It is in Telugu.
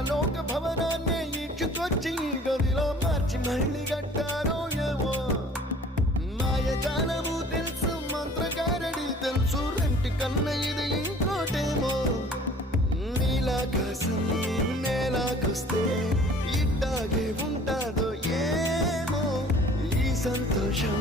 పరలోక భవనాన్ని ఈడ్చుకొచ్చి గదిలో మార్చి మళ్ళీ కట్టారో ఏమో. మాయజాలము తెలుసు, మంత్రకారడి తెలుసు, రెంటి కన్న ఇది ఇంకోటేమో. నీలాకాశం నేలాకొస్తే ఇట్టాగే ఉంటాదో ఏమో. ఈ సంతోషం